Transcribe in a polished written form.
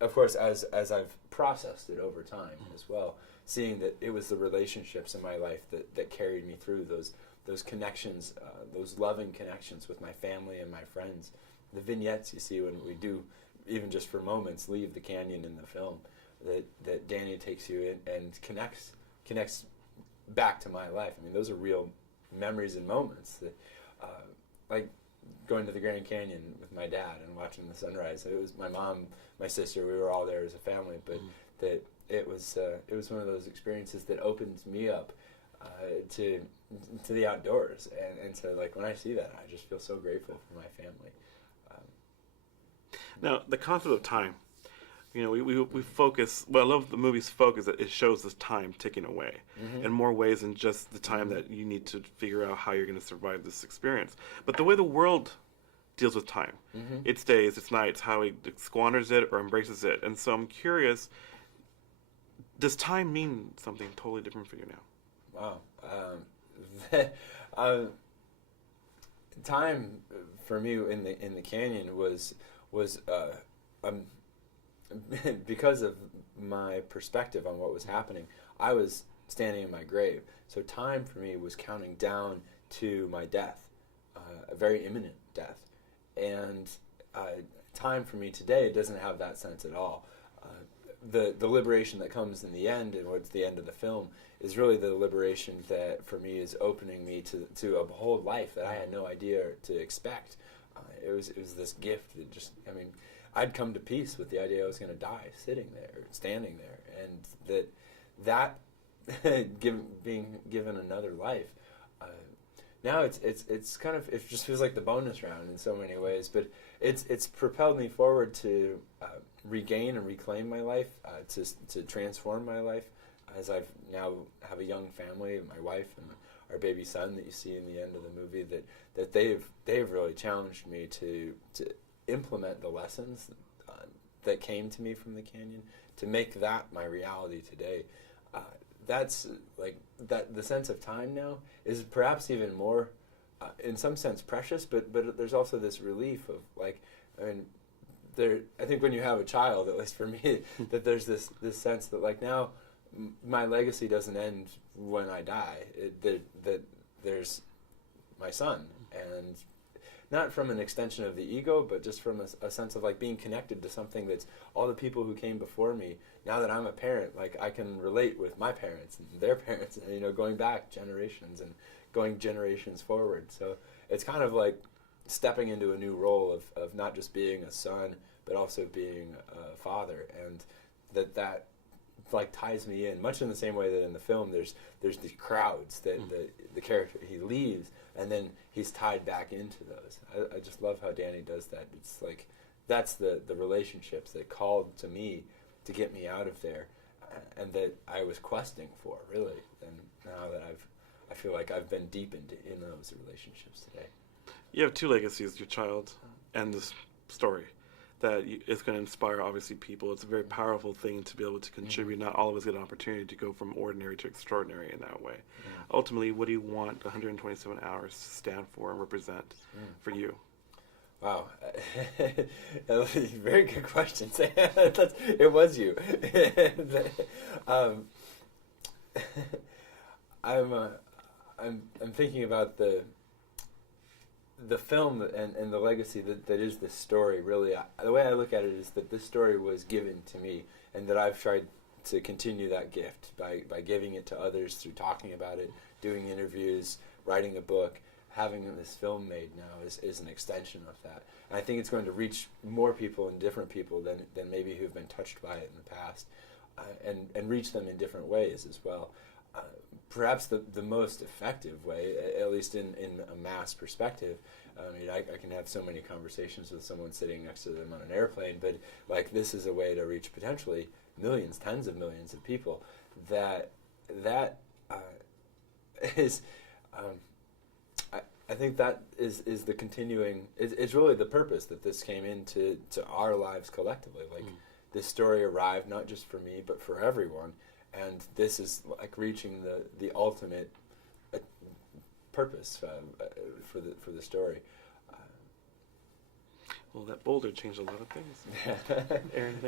of course, as I've processed it over time as well, seeing that it was the relationships in my life that carried me through those connections, those loving connections with my family and my friends. The vignettes you see when we do, even just for moments, leave the canyon in the film, that Danny takes you in and connects back to my life. I mean, those are real memories and moments that, like going to the Grand Canyon with my dad and watching the sunrise. It was my mom, my sister, we were all there as a family, but that it was one of those experiences that opened me up to the outdoors, and so like when I see that, I just feel so grateful for my family. Now, the concept of time, we focus, well, I love the movie's focus that it shows this time ticking away in more ways than just the time that you need to figure out how you're going to survive this experience. But the way the world deals with time, its days, its nights, how it squanders it or embraces it. And so I'm curious, does time mean something totally different for you now? Wow. Time for me in the canyon was because of my perspective on what was happening. I was standing in my grave, so time for me was counting down to my death, a very imminent death. And time for me today doesn't have that sense at all. The liberation that comes in the end, and what's the end of the film, is really the liberation that for me is opening me to a whole life that I had no idea to expect. It was this gift that just, I mean, I'd come to peace with the idea I was going to die sitting there, standing there, and that being given another life. Now it's kind of, it just feels like the bonus round in so many ways, but it's propelled me forward to regain and reclaim my life, to transform my life, as I've now have a young family, my wife and our baby son that you see in the end of the movie, that they've really challenged me to implement the lessons that came to me from the canyon, to make that my reality today. That's like that. The sense of time now is perhaps even more, in some sense, precious. But there's also this relief of like, I mean, I think when you have a child, at least for me, that there's this sense that like now, my legacy doesn't end when I die. That there's my son, and not from an extension of the ego, but just from a sense of like being connected to something that's all the people who came before me. Now that I'm a parent, like I can relate with my parents and their parents, and going back generations and going generations forward. So it's kind of like stepping into a new role of not just being a son, but also being a father, and that like ties me in, much in the same way that in the film there's these crowds that the character, he leaves and then he's tied back into those. I just love how Danny does that. It's like that's the relationships that called to me to get me out of there, and that I was questing for, really. And now that I feel like I've been deepened in those relationships today. You have two legacies, your child and this story, that it's going to inspire, obviously, people. It's a very powerful thing to be able to contribute. Not all of us get an opportunity to go from ordinary to extraordinary in that way. Ultimately, what do you want 127 hours to stand for and represent for you? Wow. Very good question. It was you. I'm thinking about the film and the legacy that is this story. Really, the way I look at it is that this story was given to me, and that I've tried to continue that gift by giving it to others through talking about it, doing interviews, writing a book. Having this film made now is an extension of that. And I think it's going to reach more people and different people than maybe who've been touched by it in the past, and reach them in different ways as well. Perhaps the most effective way, at least in a mass perspective, I mean, I can have so many conversations with someone sitting next to them on an airplane, but like this is a way to reach potentially millions, tens of millions of people. That is, I think that is the continuing. It's really the purpose that this came into our lives collectively. Like this story arrived not just for me, but for everyone. And this is like reaching the ultimate purpose for the story. Well, that boulder changed a lot of things. Aaron,